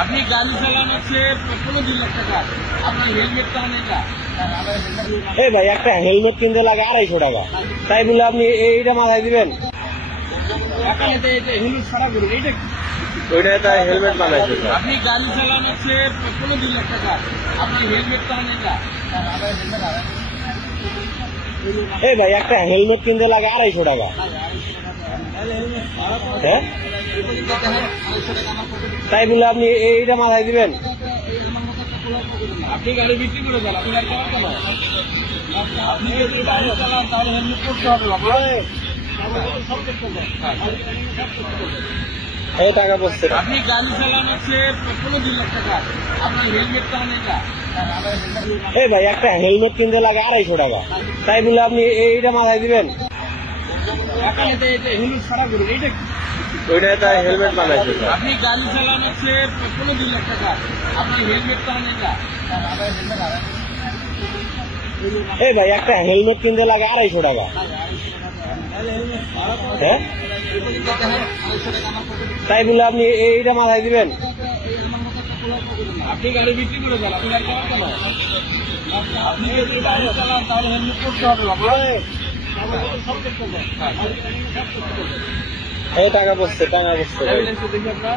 আপনি গাড়ি চালান হচ্ছে 15 টাকা, আপনার হেলমেটটা অনেক। এই ভাই একটা হেলমেট কিনতে লাগে 250 টাকা, তাই বলে আপনি এইটা মাথায় দিবেন? হেলমেট ছাড়া করুন, এইটা ওইটা তাই হেলমেট বানাইছে। আপনি গাড়ি চালান হচ্ছে 15 টাকা, আপনার হেলমেটটা অনেক। এই ভাই একটা হেলমেট কিনতে লাগে 250 টাকা, হ্যাঁ তাই বলে আপনি এইটা মাথায় দিবেন? আপনি গাড়ি বিক্রি করে দেন, আপনি গাড়ি চালান কেন? আপনি যদি গাড়ি চালান তাহলে হেলমেট করতে হবে বাবা। এই টাকা পড়ছে। আপনি গাড়ি চালান হচ্ছে 15 টাকা, আপনার হেলমেটটা অনেক। এই ভাই একটা হেলমেট কিনতে লাগে 250 টাকা, তাই বলে আপনি এইটা মাথায় দিবেন? হেলমেট ছাড়া করুন, এইটা ওইটা তাই হেলমেট বানাইছে। আপনি গাড়ি চালান হচ্ছে 15 টাকা, আপনার হেলমেটটা অনেক। এই ভাই একটা হেলমেট কিনতে লাগে 250 টাকা, হ্যাঁ তাই বলে আপনি এইটা মাথায় দিবেন? আপনি গাড়ি বিক্রি করে দেন, আপনি গাড়ি চালান কেন? আপনি যদি গাড়ি চালান তাহলে হেলমেট করতে হবে বাবা। এই টাকা পড়ছে, টাকা পড়ছে। দেখি আপনার